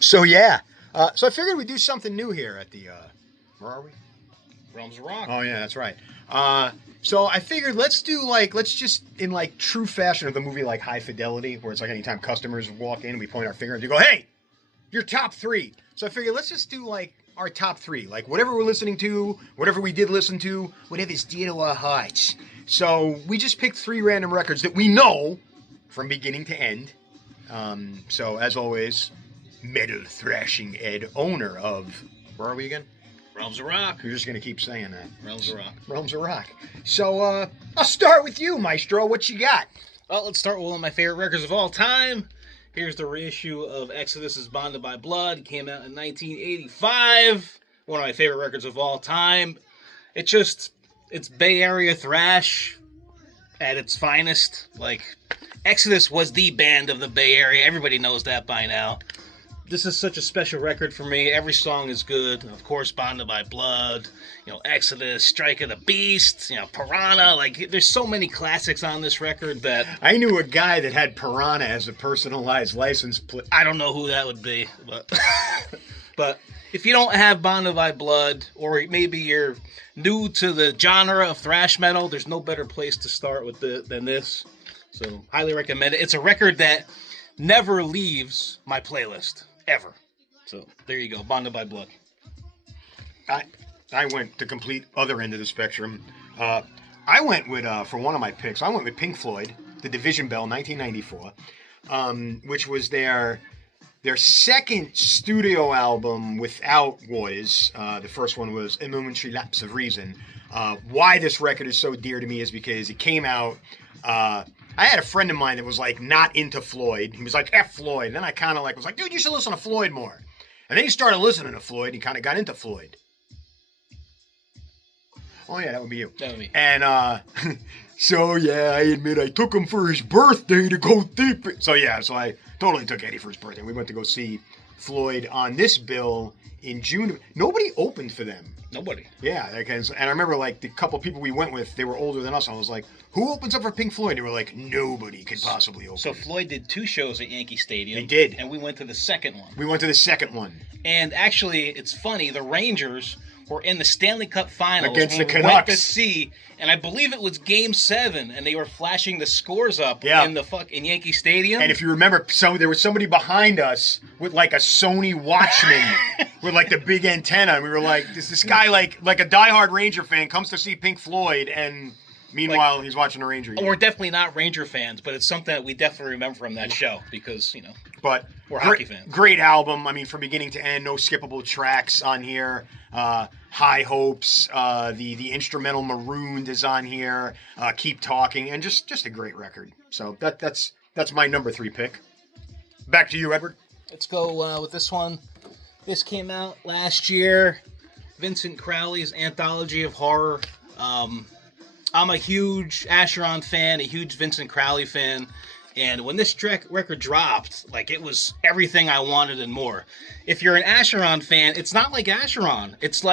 So yeah, so I figured we'd do something new here at the. Where are we? Realms of Rock. Oh yeah, that's right. So I figured let's just in like true fashion of the movie like High Fidelity, where it's like anytime customers walk in, we point our finger and we go, "Hey, your top three." So I figured let's just do like our top three, like whatever we're listening to, whatever we did listen to, whatever's dear to our hearts. So we just picked three random records that we know from beginning to end. So as always, metal thrashing Ed, owner of where are we again? Realms of Rock. You're just gonna keep saying that. Realms of Rock. Realms of Rock. So I'll start with you, Maestro. What you got? Well, let's start with one of my favorite records of all time. Here's the reissue of Exodus's Bonded by Blood. It came out in 1985. One of my favorite records of all time. It's Bay Area thrash at its finest. Like, Exodus was the band of the Bay Area. Everybody knows that by now. This is such a special record for me. Every song is good. Of course, Bonded by Blood, Exodus, Strike of the Beast, Piranha. Like, there's so many classics on this record that... I knew a guy that had Piranha as a personalized license plate. I don't know who that would be, but... but if you don't have Bonded by Blood, or maybe you're new to the genre of thrash metal, there's no better place to start with than this. So, highly recommend it. It's a record that never leaves my playlist. Ever. So, there you go. Bonded by Blood. I went the complete other end of the spectrum. I went with, for one of my picks, I went with Pink Floyd, The Division Bell, 1994, which was their second studio album without Waters. The first one was A Momentary Lapse of Reason. Why this record is so dear to me is because it came out... I had a friend of mine that was like not into Floyd. He was like, F Floyd. And then I kind of like was like, dude, you should listen to Floyd more. And then he started listening to Floyd. He kind of got into Floyd. Oh yeah, that would be you. That would be. And so yeah, I admit I took him for his birthday to go deep. So I totally took Eddie for his birthday. We went to go see Floyd on this bill in June. Nobody opened for them. Nobody. Yeah, and I remember like the couple people we went with, they were older than us. I was like, who opens up for Pink Floyd? They were like, nobody could possibly open. So Floyd did 2 shows at Yankee Stadium. They did. And we went to the second one. We went to the second one. And actually, it's funny, the Rangers were in the Stanley Cup Finals against the when we Canucks. went to see, and I believe it was Game 7, and they were flashing the scores up in Yankee Stadium. And if you remember, there was somebody behind us with like a Sony Watchman with like the big antenna, and we were like, this guy like a diehard Ranger fan comes to see Pink Floyd, and meanwhile he's watching a Ranger game. We're definitely not Ranger fans, but it's something that we definitely remember from that show because But we're hockey fans. Great album. I mean, from beginning to end, no skippable tracks on here. High Hopes, the instrumental Marooned is on here. Keep Talking, and just a great record. So that's my number 3 pick. Back to you, Edward. Let's go with this one. This came out last year. Vincent Crowley's Anthology of Horror. I'm a huge Acheron fan, a huge Vincent Crowley fan. And when this record dropped, like, it was everything I wanted and more. If you're an Acheron fan, it's not like Acheron. It's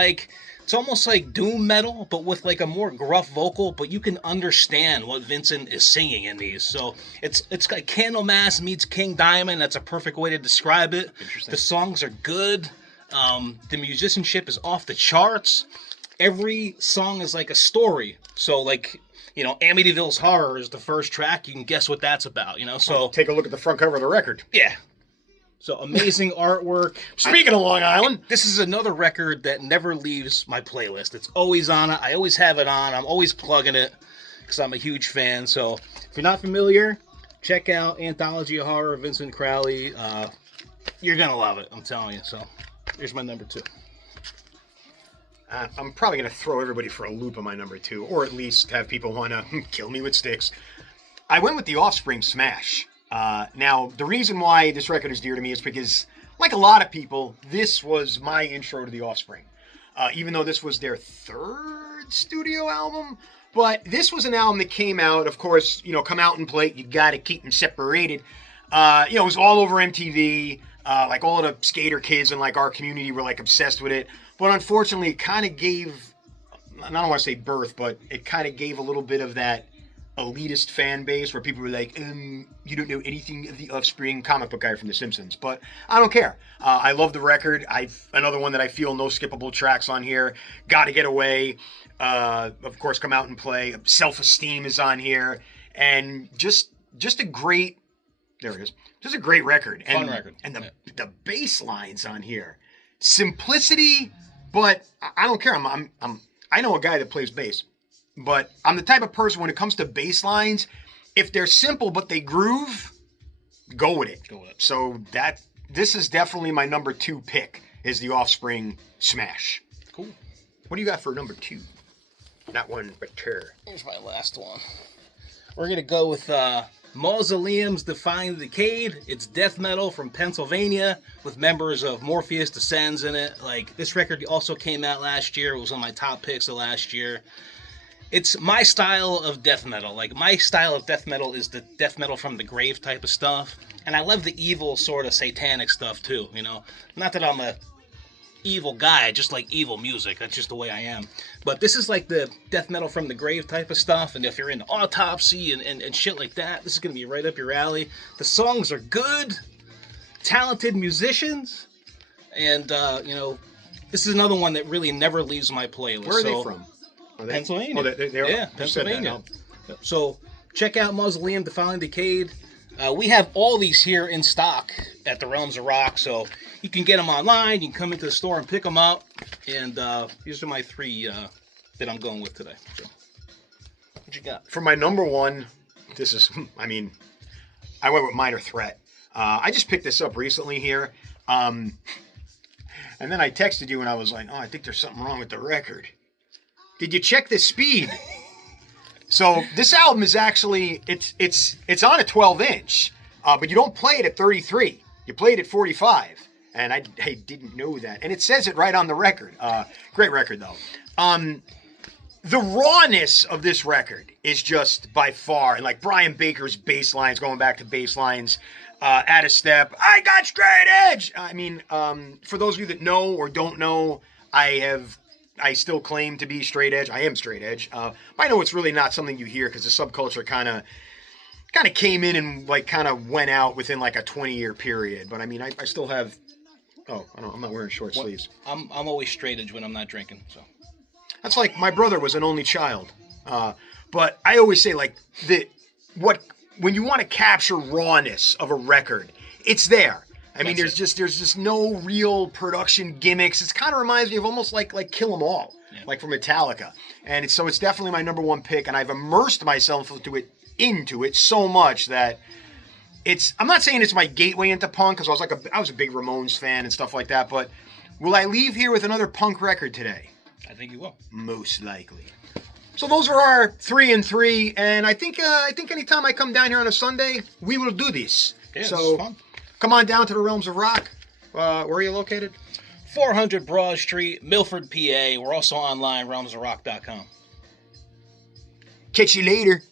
almost like doom metal, but with like a more gruff vocal, but you can understand what Vincent is singing in these. So it's like Candlemass meets King Diamond. That's a perfect way to describe it. The songs are good. The musicianship is off the charts. Every song is like a story. So like... Amityville's Horror is the first track. You can guess what that's about, So take a look at the front cover of the record. Yeah. So amazing artwork. Speaking of Long Island. This is another record that never leaves my playlist. It's always on it. I always have it on. I'm always plugging it because I'm a huge fan. So if you're not familiar, check out Anthology of Horror, Vincent Crowley. You're going to love it, I'm telling you. So here's my number 2. I'm probably going to throw everybody for a loop on my number 2, or at least have people want to kill me with sticks. I went with The Offspring Smash. Now, the reason why this record is dear to me is because, like a lot of people, this was my intro to The Offspring. Even though this was their 3rd studio album, but this was an album that came out, of course, come out and play, you got to keep them separated. It was all over MTV. Like all of the skater kids in like our community were like obsessed with it. But unfortunately, it kind of gave, I don't want to say birth, but it kind of gave a little bit of that elitist fan base where people were like, you don't know anything of the Offspring, comic book guy from The Simpsons. But I don't care. I love the record. Another one that I feel no skippable tracks on here. Gotta Get Away. Of course, Come Out and Play. Self-Esteem is on here. And just a great, there it is. Just a great record. Fun record. And the bass lines on here. Simplicity, but I don't care. I know a guy that plays bass. But I'm the type of person when it comes to bass lines, if they're simple but they groove, go with it. So this is definitely my number 2 pick, is the Offspring Smash. Cool. What do you got for number 2? Not one, but two. Here's my last one. We're going to go with Mausoleum's Defying the Decade. It's death metal from Pennsylvania with members of Morpheus Descends in it. Like, this record also came out last year. It was on my top picks of last year. It's my style of death metal. Like, my style of death metal is the death metal from the grave type of stuff. And I love the evil sort of satanic stuff too, you know. Not that I'm a evil guy, I just like evil music. That's just the way I am. But this is like the death metal from the grave type of stuff. And if you're into Autopsy and shit like that, this is going to be right up your alley. The songs are good, talented musicians. And, you know, this is another one that really never leaves my playlist. Where are they from? Pennsylvania. Oh, they're yeah, Pennsylvania. So check out Mausoleum Defying Decade. We have all these here in stock at the Realms of Rock, so you can get them online. You can come into the store and pick them up. And these are my 3 that I'm going with today. So, what you got? For my number 1, this is, I went with Minor Threat. I just picked this up recently here. And then I texted you and I was like, I think there's something wrong with the record. Did you check the speed? So this album is actually, it's on a 12-inch, but you don't play it at 33. You play it at 45. And I didn't know that. And it says it right on the record. Great record, though. The rawness of this record is just by far, and like Brian Baker's bass lines, going back to bass lines, At a Step, I got straight edge. For those of you that know or don't know, I still claim to be straight edge. I am straight edge. I know it's really not something you hear because the subculture kind of came in and like kind of went out within like a 20-year period. But I still have. I'm not wearing short sleeves. I'm always straight edge when I'm not drinking. So that's like my brother was an only child. But I always say like when you want to capture rawness of a record, it's there. There's just no real production gimmicks. It kind of reminds me of almost like Kill 'Em All, like from Metallica. And it's definitely my number 1 pick. And I've immersed myself into it so much that I'm not saying it's my gateway into punk because I was a big Ramones fan and stuff like that. But will I leave here with another punk record today? I think you will. Most likely. So those are our 3 and 3. And I think anytime I come down here on a Sunday, we will do this. Yeah, so this is fun. Come on down to the Realms of Rock. Where are you located? 400 Broad Street, Milford, PA. We're also online, realmsofrock.com. Catch you later.